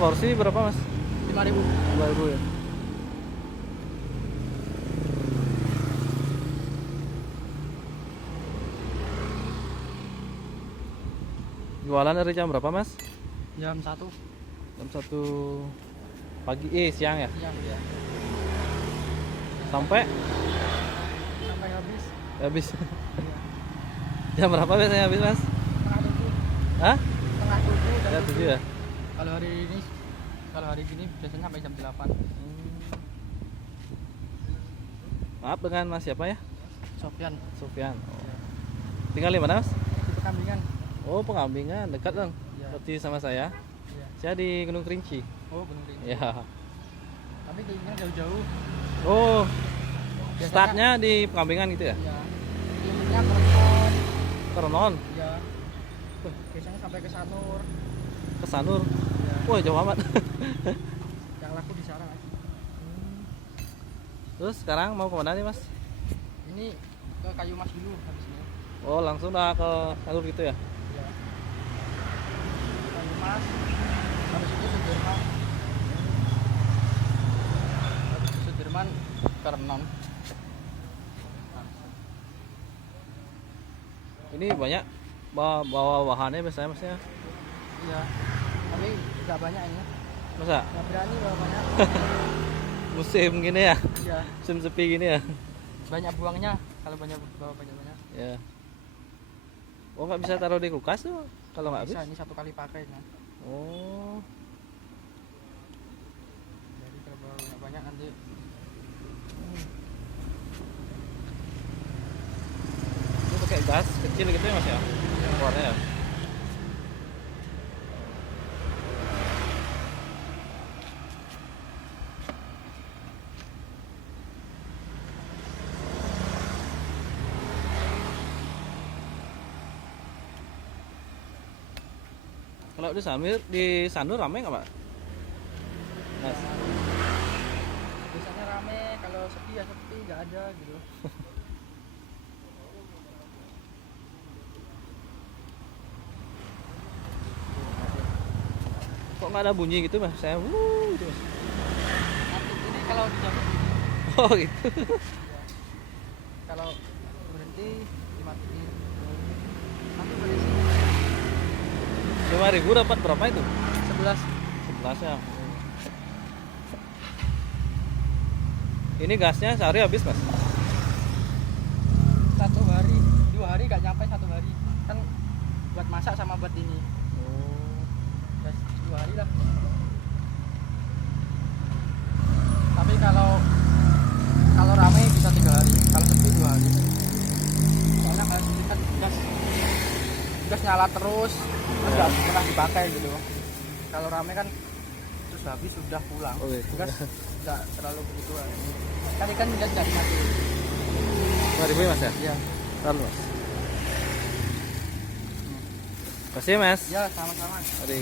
porsi berapa mas? 5.000. 5.000 ya. Jualan dari jam berapa mas? Jam 1 Jam 1 pagi, siang ya? siang ya. Sampai Sampai habis. habis. Iya. Jam berapa biasanya habis mas? Setengah 7. Hah? Setengah 7 jam Ya 7 ya? Kalau hari ini biasanya sampai jam 8. Maaf, dengan mas siapa ya? Sofyan. Sofyan. Tinggal di mana mas? Di Pekambingan. Oh, Pengambingan, dekat dong. Iya. Berarti sama saya. Iya. Saya di Gunung Kerinci. Oh, Gunung Rinci. Ya. Tapi keinginan jauh-jauh. Oh, Biasanya- startnya di Pengambingan gitu ya? Iya. Keinginannya Kerenon. Kerenon, Iya. Biasanya sampai ke Sanur. ke Sanur. Iya. Wah, jauh amat. Yang laku di sana. Terus sekarang mau kemana nih mas? Ini ke Kayu Mas dulu habis ini. Oh, langsung dah ke Sanur gitu ya? Iya. Kayu Mas. Habis itu Sudirman. Habis itu Sudirman Kerenon. Ini banyak bawa bahannya biasanya mas ya? Iya. Tapi nggak banyak ini. Masa Nggak berani bawa banyak. musim gini ya? Iya. Musim sepi gini ya? Banyak buangnya kalau banyak bawa banyak-banyak. Ya. Oh, nggak bisa taruh di kulkas tuh kalau nggak habis? Bisa, ini 1 kali pakai kan. Oh, Jadi kalau bawa banyak nanti ini pakai gas kecil gitu ya mas ya? Keluarnya ya? Kalau di Sanur ramai nggak pak? Mas, biasanya rame, kalau sepi ya sepi, nggak ada gitu. kok nggak ada bunyi gitu mas? Saya gitu mas. Nanti ini kalau di jam ini, Oh gitu. kalau berhenti dimatiin. Nanti berisi 5.000 dapat berapa itu? 11. 11 ya. Ini gasnya sehari habis mas? 1 hari, 2 hari nggak nyampe 1 hari. Kan buat masak sama buat ini. Oh. Gas 2 hari lah. Tapi kalau ramai bisa 3 hari, kalau sepi 2 hari. Soalnya kalau sepi kan gas nyala terus nggak pernah dipakai gitu. Kalau ramai kan terus habis sudah pulang. Oh, gitu. Gas nggak terlalu begitu. Kan ikan gas nggak dimatiin. 5.000 ya mas ya? Iya. Taruh mas. Kasih mas. Ya sama-sama. Mari.